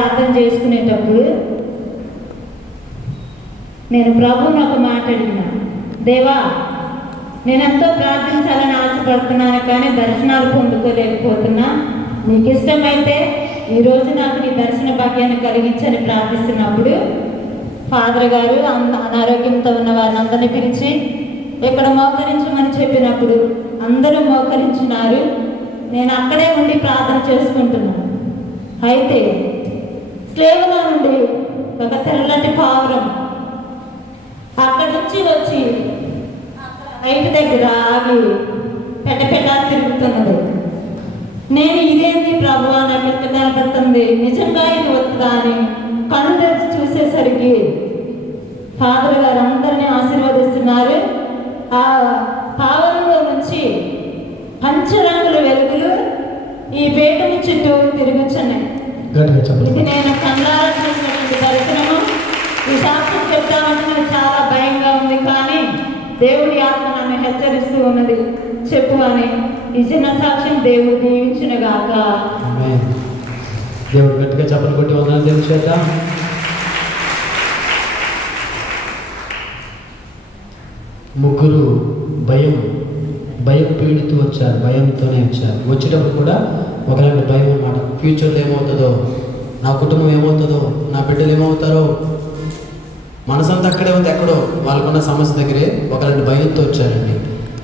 ప్రార్థన చేసుకునేటప్పుడు నేను ప్రభువుని ఒక మాట అడిగిన, దేవా నేనెంతో ప్రార్థించాలని ఆశపడుతున్నాను, కానీ దర్శనాలు పొందుకోలేకపోతున్నా. నీకు ఇష్టమైతే ఈరోజు నాకు నీ దర్శన భాగ్యాన్ని కలిగించని ప్రార్థిస్తున్నప్పుడు ఫాదర్ గారు అనారోగ్యంతో ఉన్న వారిని అందరినీ పిలిచి ఇక్కడ మోకరించమని చెప్పినప్పుడు అందరూ మోకరించినారు. నేను అక్కడే ఉండి ప్రార్థన చేసుకుంటున్నాను. అయితే స్లేవలో నుండి ఒక తెల్లటి పావురం అక్కడి నుంచి వచ్చి రైతు దగ్గర ఆగి పెట్ట తిరుగుతున్నది. నేను ఇదేంటి ప్రభు అన్నట్టు కనపడుతుంది, నిజంగా ఇది వస్తుందా అని కళ్ళు తెరిచి చూసేసరికి ఫాదర్ గారు అందరినీ ఆశీర్వదిస్తున్నారు. ఆ పావురంలో నుంచి పంచరంగుల వెలుగులు ఈ పీఠము చుట్టూ తిరుగుచున్నాయి. ఇది నేను కళ్ళారా చూసినటువంటి దర్శనము. ఈ సాక్ష్యం చెప్తామంటే నాకు చాలా భయంగా ఉంది, కానీ దేవుడి ఆత్మ నన్ను హెచ్చరిస్తూ ఉన్నది, చెప్పు అని. ఈ చిన్న సాక్ష్యం దేవుడు దీవించిన గాక. దేవుడు గట్టిగా చప్పలు కొట్టి వందనాలు తెలియచేద్దాం. ముగ్గురు భయం పీడితూ వచ్చారు, భయంతోనే వచ్చారు. వచ్చేటప్పుడు కూడా ఒకలాంటి భయం అన్నమాట. ఫ్యూచర్లో ఏమవుతుందో, నా కుటుంబం ఏమవుతుందో, నా బిడ్డలు ఏమవుతారో, మనసంతా అక్కడే ఉంది, ఎక్కడో వాళ్ళకున్న సమస్య దగ్గరే ఒకలాంటి భయంతో వచ్చారండి.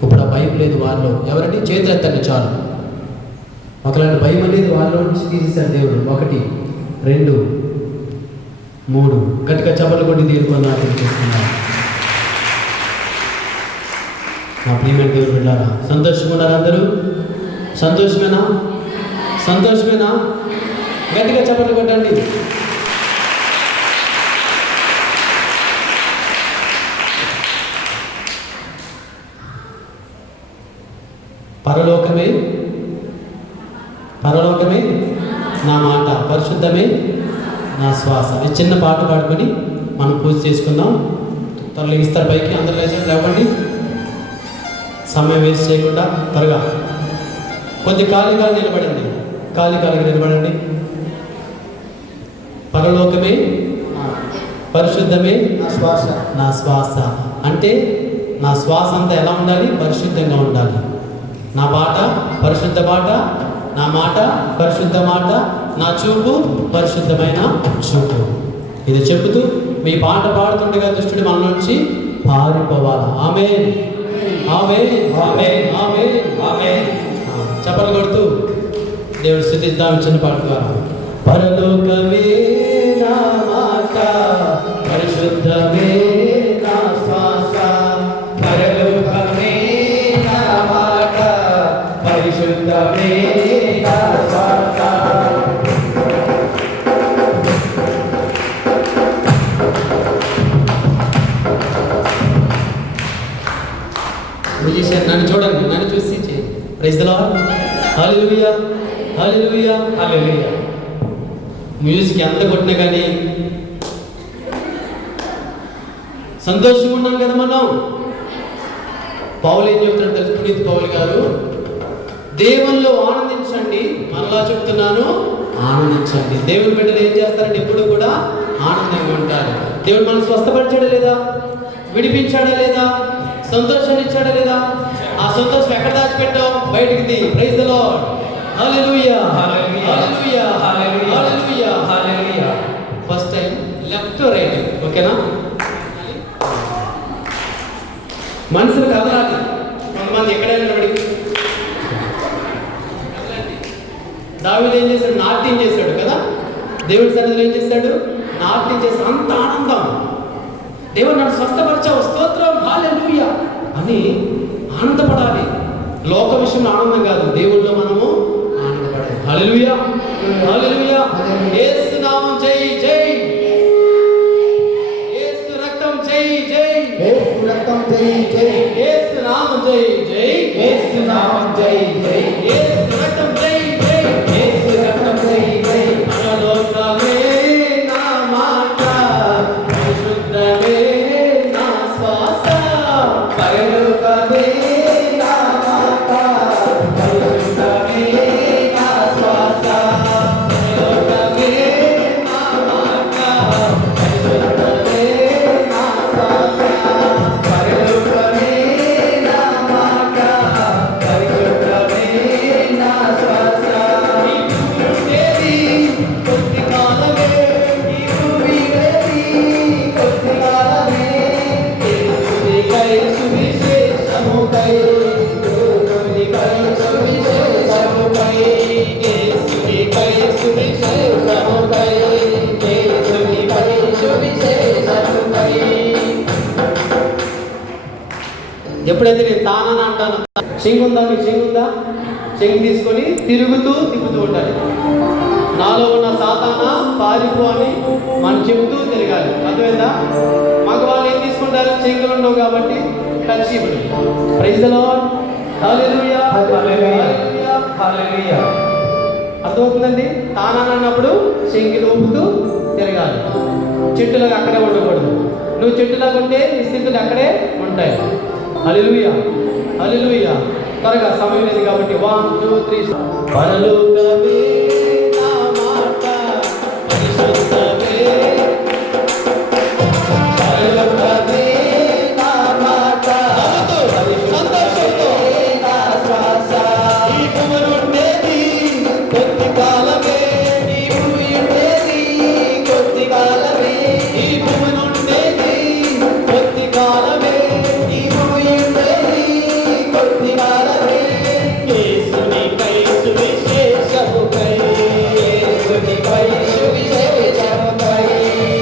ఇప్పుడు ఆ భయం లేదు వాళ్ళు. ఎవరండి? చేతులు ఎత్తండి చాలు. ఒకలాంటి భయం అనేది వాళ్ళలో నుంచి తీసేశారు దేవుడు. 1 2 3 గట్టిగా చప్పలు కొట్టి తీరుకొని చేసుకున్నారు. మా ప్రియమైన దేవుడు బిడ్డలారా, సంతోషంగా ఉన్నారు అందరూ? సంతోషమేనా? సంతోషమేనా? గట్టిగా చప్పట్లు కొట్టండి. పరలోకమే నా మాట, పరిశుద్ధమే నా శ్వాస. ఈ చిన్న పాట పాడుకొని మనం పూజ చేసుకుందాం. త్వరలో ఇస్తారు పైకి, అందరూ లేవండి. సమయం వేస్ట్ చేయకుండా త్వరగా కొద్ది ఖాళీగా నిలబడండి. నిలబడండి. పరలోకమే పరిశుద్ధమే నా శ్వాస అంటే నా శ్వాస అంతా ఎలా ఉండాలి? పరిశుద్ధంగా ఉండాలి. నా మాట పరిశుద్ధ మాట, నా మాట పరిశుద్ధ మాట, నా చూపు పరిశుద్ధమైన చూపు. ఇది చెబుతూ మీ పాట పాడుతుండగా దుష్టుడు మన నుంచి పారిపోవాలి. ఆమేన్, ఆమేన్, ఆమేన్, ఆమేన్, ఆమేన్. చప్పట్లు కొడుతూ దేవుడు స్తుతిద్దాం చిన్న పాట ద్వారా. పరలోకమే నా మాట, పరిశుద్ధమే నా శ్వాస. పరలోకమే నా మాట, పరిశుద్ధమే నా శ్వాస. నన్ను చూడండి, నన్ను చూసి praise the lord. Hallelujah, hallelujah, hallelujah. Music ఎంత కొట్టినా కానీ సంతోషంగా ఉన్నాం కదా మనం. పౌలు ఏం చెప్తున్నాడు తెలుసు? పునీత్ పౌలు గారు, దేవుల్లో ఆనందించండి. మనలా చెప్తున్నాను, ఆనందించండి. దేవుని బిడ్డలు ఏం చేస్తారంటే ఎప్పుడు కూడా ఆనందంగా ఉంటారు. దేవుడు మనం స్వస్థపరిచాడా లేదా? విడిపించాడా లేదా? సంతోషాన్ని ఇచ్చాడా లేదా? ఆ సంతోషం ఎక్కడ దాచిపెట్టావు? బయటికి తీ. Praise the lord. Hallelujah, hallelujah, hallelujah, hallelujah, hallelujah. First time left right, ఓకేనా? మనసులు కదలాలి. కొంతమంది ఎక్కడైనా నిలబడి దావీదు ఏం చేశాడు? నాట్యం చేశాడు కదా. దేవుడి సన్నిధిలో ఏం చేశాడు? నాట్యం చేశాడు. అంత ఆనందం. దేవుడు నన్ను స్వస్థపరిచావు, స్తోత్రం, హల్లెలూయా అని ఆనందపడాలి. లోక విషయంలో ఆనందం కాదు, దేవుళ్ళలో మనము ఆనందపడాలి. హల్లెలూయా, హల్లెలూయా. యేసు నామం జై జై, యేసు రక్తం జై జై, యేసు రక్తం జై జై, యేసు నామం జై జై, యేసు నామం జై జై, యేసు రక్తం జై జై, యేసు రక్తం జై జై. పరలోకమే నా మాట, పరిశుద్ధమే నా శ్వాస. పరలోకమే నా మాట, పరిశుద్ధమే నా శ్వాస. పరలోకమే నా ఎప్పుడైతే నేను తానని అంటాను, చెంగు ఉందా, మీకు చెంగు ఉందా? చెంగు తీసుకొని తిప్పుతూ ఉండాలి. నాలో ఉన్న సాతానా పారిపో అని మనం చెబుతూ తిరగాలి. అర్థమైందా? మగవాళ్ళు ఏం తీసుకుంటారు? చెంగులు ఉండవు కాబట్టి కర్చీపులు. Praise the lord. Hallelujah, hallelujah, hallelujah. అర్థమవుతుందండి? తానని అన్నప్పుడు చెంగులు ఊపుతూ తిరగాలి. చెట్టులాగా అక్కడే ఉండకూడదు. నువ్వు చెట్టులాగా ఉంటే నీ స్థితులు అక్కడే ఉంటాయి. హల్లెలూయా, హల్లెలూయా. త్వరగా సమయం లేదు కాబట్టి 1 2 3. పరలోకమే నా మాట, పరిశుద్ధమే. పరలోకమే నా మాట, పరిశుద్ధమే నా శ్వాస. ఈ భూమి ఉండేది కొద్ది కాలమే, ఈ భూమి ఉండేది కొద్ది కాలమే, ఈ భూమి ఉండేది కొద్ది కాలమే, ఈ భూమి ఉండేది కొద్ది కాలమే. యేసునికై సువిశేషముకై, యేసునికై సువిశేషముకై,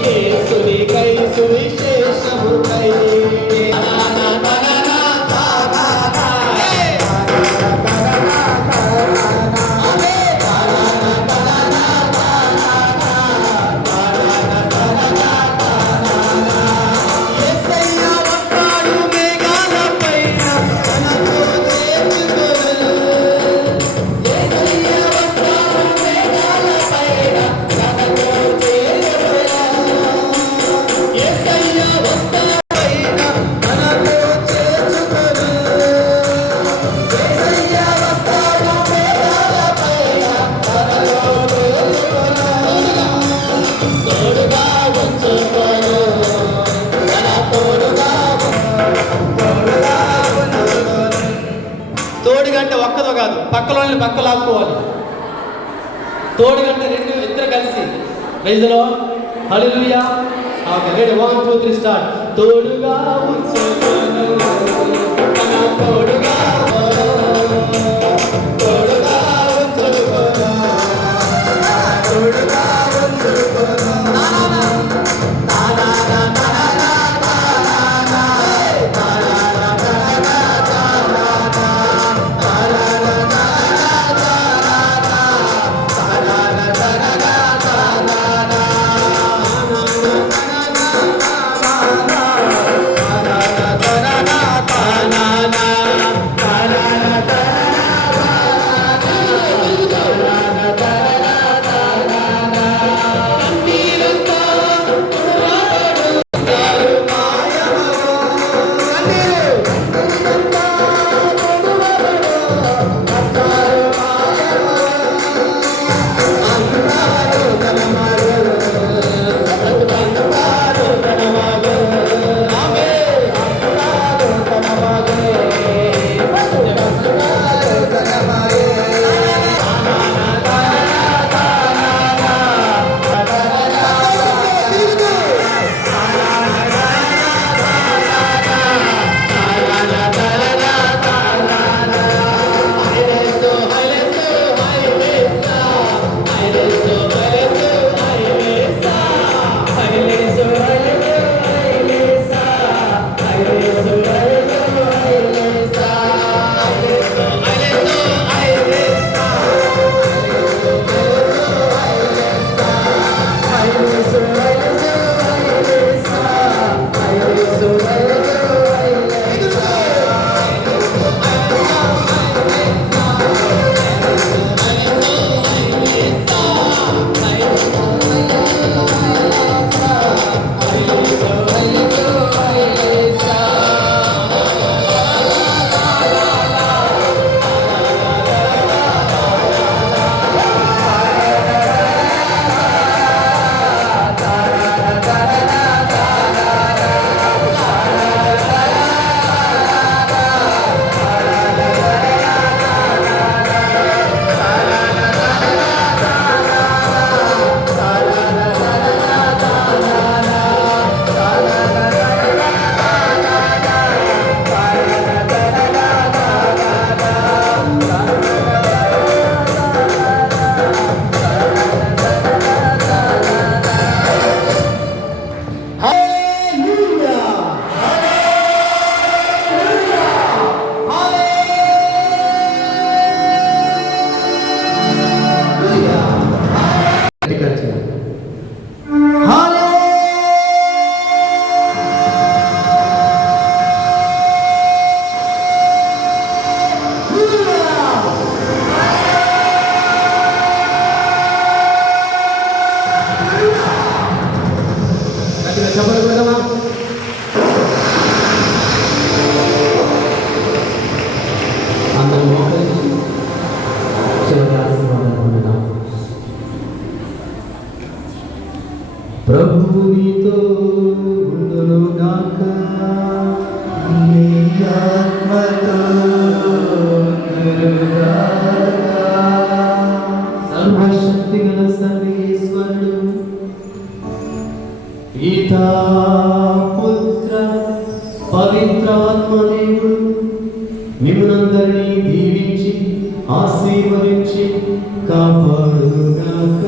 యేసునికై సువిశేషముకై. తోడుగంటే ఒక్కదో కాదు, పక్కలోని పక్క లాక్కోవాలి. తోడుగంటే ఇద్దరు కలిసి. Praise the lord. Hallelujah. Okay, ready 1 2 3 start. తోడుగా ఉంచుకొను, తోడుగా తోడుగా ఉంచుకొను, తోడుగా ఉంచుకొను. చెప్పగలమా? అందరం మోకరించి చివరి ఆశీర్వాదాలు పొందుదాం. ప్రభువు నీతో ఉండునుగాక. నీ ఆత్మతో సర్వశక్తిగల సర్వేశ్వరుడు పితా పుత్ర పవిత్రాత్మదేవుడు మిమ్మునందరినీ దీవించి ఆశీర్వదించి కాపాడుగాక.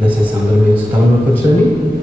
దశ సందర్భంలో స్థలంలోకి వచ్చండి.